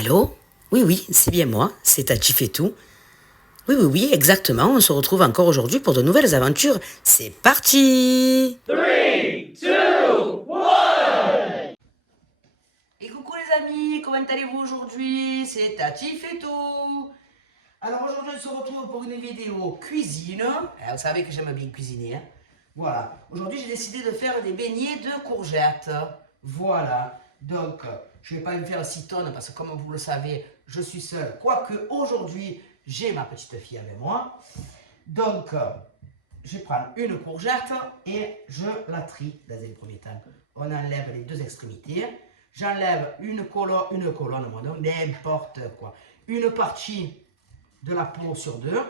Allô? Oui, oui, c'est bien moi, c'est Tati fait tout. Oui, oui, oui, exactement, on se retrouve encore aujourd'hui pour de nouvelles aventures. C'est parti! 3, 2, 1. Et coucou les amis, comment allez-vous aujourd'hui? C'est Tati fait tout. Alors aujourd'hui on se retrouve pour une vidéo cuisine. Vous savez que j'aime bien cuisiner. Hein. Voilà, aujourd'hui j'ai décidé de faire des beignets de courgettes. Voilà, donc je ne vais pas me faire 6 tonnes parce que comme vous le savez, je suis seul. Quoique aujourd'hui j'ai ma petite fille avec moi. Donc je vais prendre une courgette et je la trie dans un premier temps. On enlève les deux extrémités. J'enlève une colonne, moi, donc n'importe quoi. Une partie de la peau sur deux.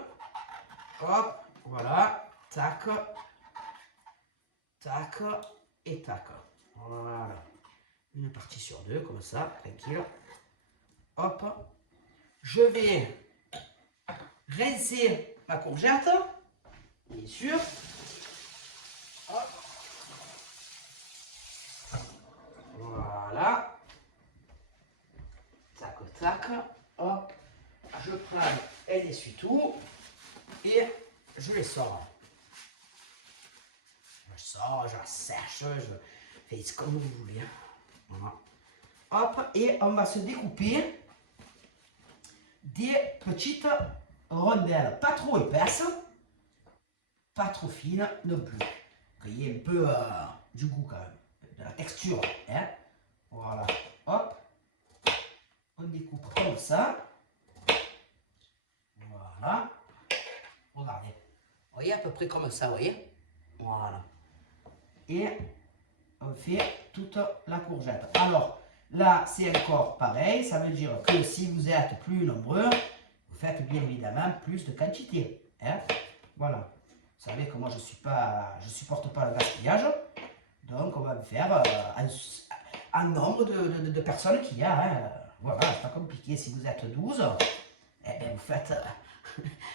Hop, voilà. Tac. Tac. Et tac. Voilà. Une partie sur deux, comme ça, tranquille. Hop. Je vais rincer ma courgette. Bien sûr. Hop. Voilà. Tac, tac. Hop. Je prends un essuie-tout et je les sors. Je sors, je sèche, je fais ce que vous voulez. Voilà. Hop, et on va se découper des petites rondelles, pas trop épaisses, pas trop fines non plus. Qu'il y ait un peu du goût quand même, de la texture. Hein. Voilà, hop, on découpe comme ça. Voilà, regardez. Vous voyez à peu près comme ça, vous voyez. Voilà. Et on fait toute la courgette. Alors, là, c'est encore pareil. Ça veut dire que si vous êtes plus nombreux, vous faites bien évidemment plus de quantité. Hein. Voilà. Vous savez que moi, je supporte pas le gaspillage. Donc, on va faire un nombre de personnes qu'il y a. Hein. Voilà, c'est pas compliqué. Si vous êtes 12, eh bien, vous faites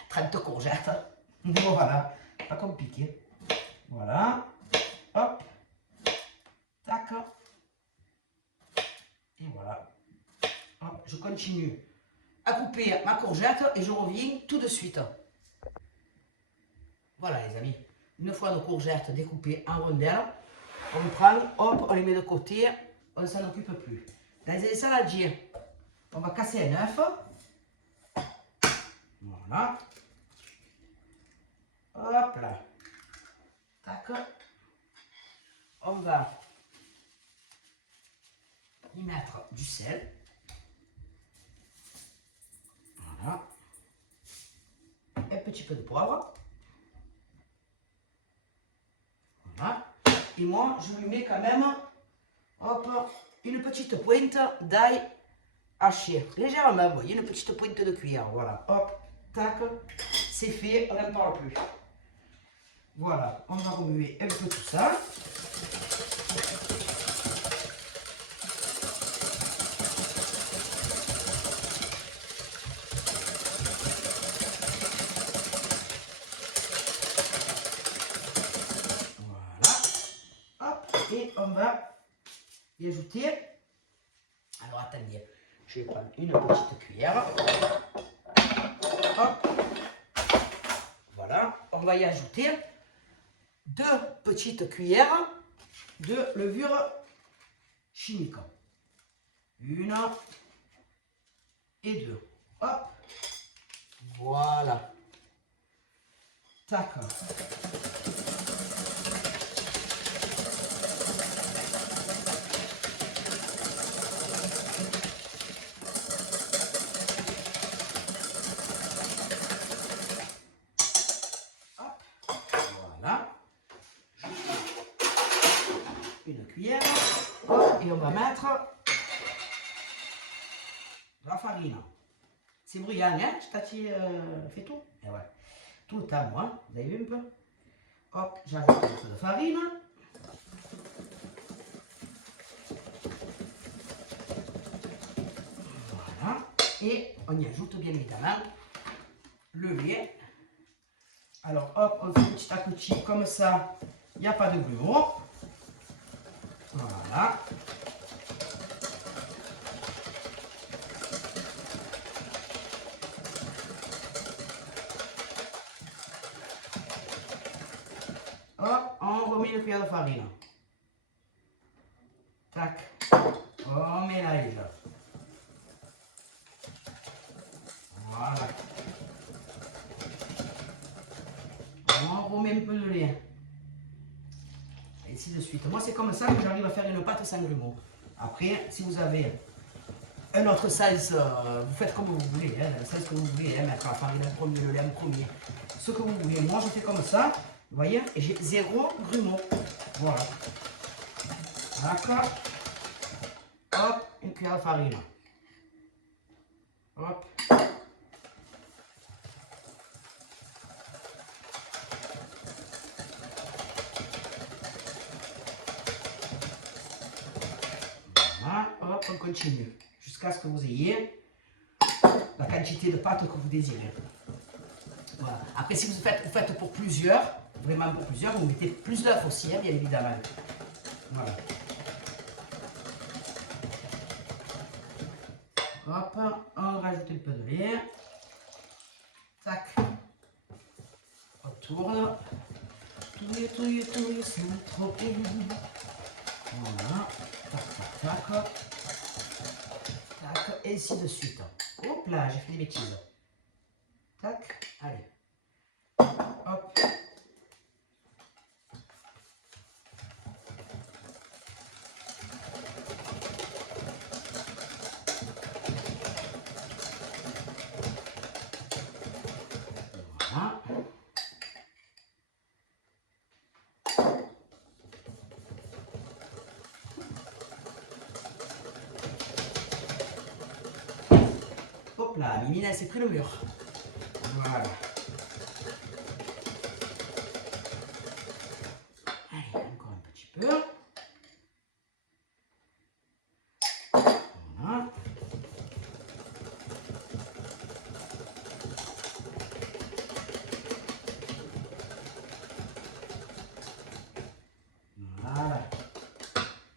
30 courgettes. Voilà, pas compliqué. Voilà. Hop. Tac. Et voilà. Hop, je continue à couper ma courgette et je reviens tout de suite. Voilà les amis. Une fois nos courgettes découpées en rondelles, on prend, hop, on les met de côté, on ne s'en occupe plus. Dans les saladiers, on va casser un œuf. Voilà. Hop là. Tac. On va y mettre du sel. Voilà. Un petit peu de poivre. Voilà. Et moi, je lui mets quand même, hop, une petite pointe d'ail haché. Légèrement, vous voyez, une petite pointe de cuillère. Voilà. Hop, tac. C'est fait, on n'en parle plus. Voilà. On va remuer un peu tout ça. Et on va y ajouter, alors attendez, je vais prendre une petite cuillère, hop, voilà, on va y ajouter 2 petites cuillères de levure chimique, 1 et 2, hop, voilà, tac. Une cuillère, et on va mettre de la farine. C'est bruyant, hein? Tati fait tout. Et ouais. Tout le temps, moi. Vous avez vu un peu? Hop, j'ajoute un peu de farine. Voilà. Et on y ajoute bien évidemment le lait. Alors, hop, on fait petit à petit comme ça. Il n'y a pas de grumeaux. Voilà. met une cuillère de farine. Tac. On mélange. Voilà. On remet un peu de lait. Et ainsi de suite. Moi, c'est comme ça que j'arrive à faire une pâte sans grumeaux. Après, si vous avez un autre sens, vous faites comme vous voulez. Hein, le sens que vous voulez. Hein, mettre la farine en premier, le lait en premier. Ce que vous voulez. Moi, je fais comme ça. Vous voyez? Et j'ai 0 grumeaux. Voilà. D'accord. Hop, une cuillère de farine. Hop. Voilà, hop, on continue. Jusqu'à ce que vous ayez la quantité de pâte que vous désirez. Voilà. Après, si vous faites pour plusieurs, vraiment pour plusieurs, vous mettez plus d'œufs aussi, hein, bien évidemment. Voilà. Hop, on rajoute un peu de lait. Tac. On tourne. Touille, c'est trop bien. Voilà. Tac, tac, tac. Tac, et ainsi de suite. Hop là, j'ai fait des bêtises. Tac, allez. Hop. Voilà. Hop là, Mimine, elle s'est pris le mur. Voilà. Allez, encore un petit peu. Voilà. Voilà.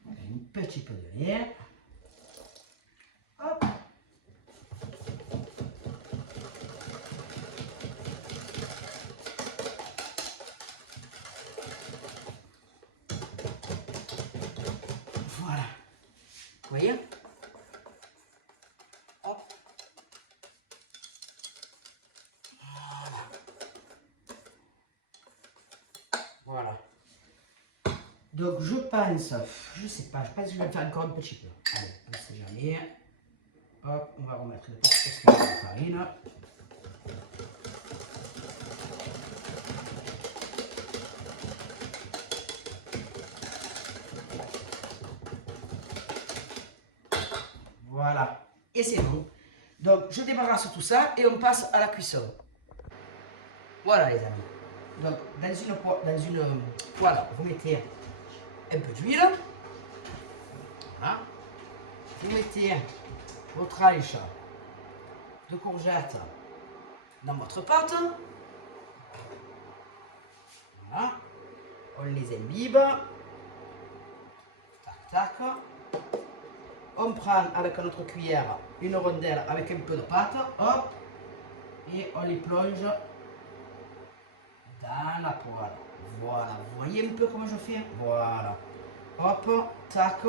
Un petit peu de lait. Hop. Voilà. Vous voyez? Hop. Voilà. Donc je pense, je sais pas, je pense que je vais faire encore un petit peu. Allez, on ne sait jamais. Hop, on va remettre le petit peu de farine. Voilà, et c'est bon. Donc je débarrasse tout ça et on passe à la cuisson. Voilà les amis. Donc dans une poêle, vous mettez un peu d'huile. Voilà. Vous mettez vos tranches de courgettes dans votre pâte. Voilà. On les imbibe. Tac, tac. On prend avec notre cuillère une rondelle avec un peu de pâte. Hop. Et on les plonge dans la poêle. Voilà. Vous voyez un peu comment je fais? Voilà. Hop. Tac.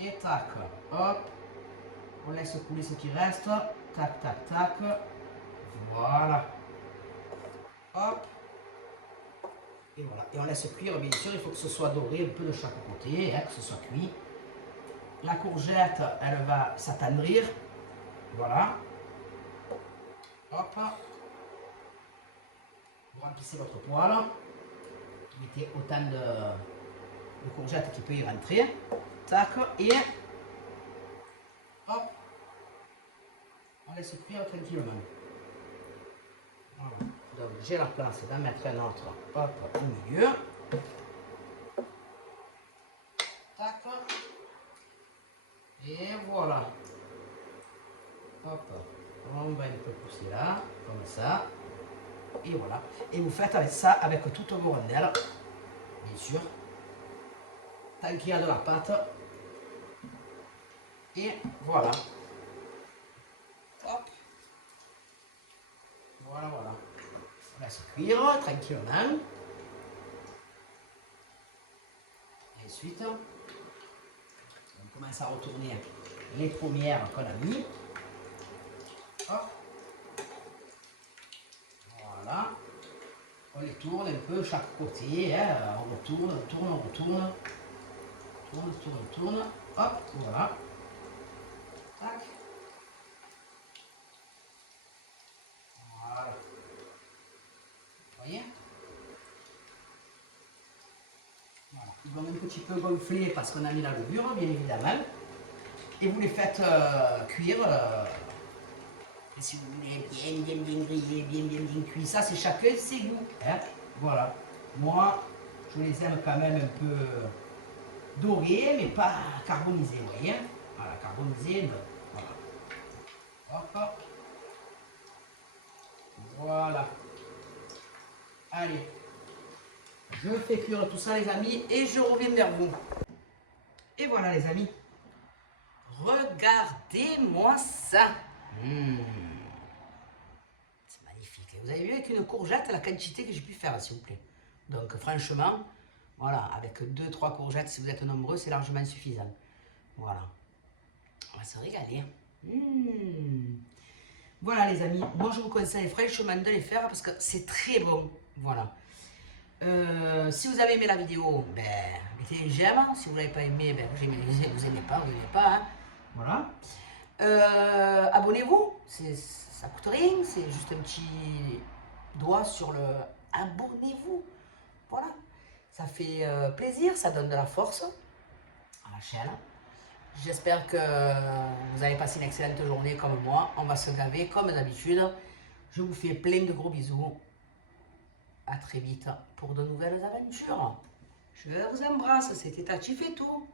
Et tac. Hop. On laisse couler ce qui reste. Tac, tac, tac. Voilà. Hop. Et voilà. Et on laisse cuire, bien sûr, il faut que ce soit doré un peu de chaque côté, hein, que ce soit cuit. La courgette, elle va s'attendrir. Voilà. Hop. Vous remplissez votre poêle. Vous mettez autant de courgettes qui peut y rentrer. Tac. Et hop. On laisse cuire tranquillement. Voilà. Donc j'ai la place d'en mettre un autre, hop, au milieu. Tac. Et voilà. Hop. On va un peu pousser là, comme ça. Et voilà. Et vous faites avec ça, avec toutes vos rondelles, bien sûr. Tant qu'il y a de la pâte. Et voilà. Hop. Voilà, voilà. On laisse cuire tranquillement. de suite. On commence à retourner les premières qu'on a mis. Hop. Voilà. On les tourne un peu chaque côté. Hein. On retourne, on tourne, on retourne. Tourne, tourne, tourne. Hop, voilà. Tac. Voilà. Vous voyez? Voilà. Ils vont un petit peu gonfler parce qu'on a mis la levure, bien évidemment. Et vous les faites cuire. Et si vous voulez bien griller, bien cuit, ça c'est chacun ses goûts. Hein? Voilà. Moi, je les aime quand même un peu dorés, mais pas carbonisés, vous voyez? Voilà, carbonisés, voilà. Hop. Voilà. Allez. Je fais cuire tout ça, les amis, et je reviens vers vous. Et voilà, les amis. Regardez-moi ça. C'est magnifique. Vous avez vu avec une courgette la quantité que j'ai pu faire, s'il vous plaît. Donc franchement, voilà, avec 2-3 courgettes, si vous êtes nombreux, c'est largement suffisant. Voilà. On va se régaler. Voilà les amis, moi je vous conseille franchement de les faire parce que c'est très bon. Voilà. Si vous avez aimé la vidéo, ben, mettez un j'aime. Si vous ne l'avez pas aimé, ben, vous n'aimez pas, vous n'aimez pas. Hein. Voilà. Abonnez-vous, ça coûte rien, c'est juste un petit doigt sur le abonnez-vous. Voilà, ça fait plaisir, ça donne de la force à la chaîne. J'espère que vous allez passer une excellente journée comme moi. On va se gaver comme d'habitude. Je vous fais plein de gros bisous. À très vite pour de nouvelles aventures. Je vous embrasse, c'était Tati fait tout.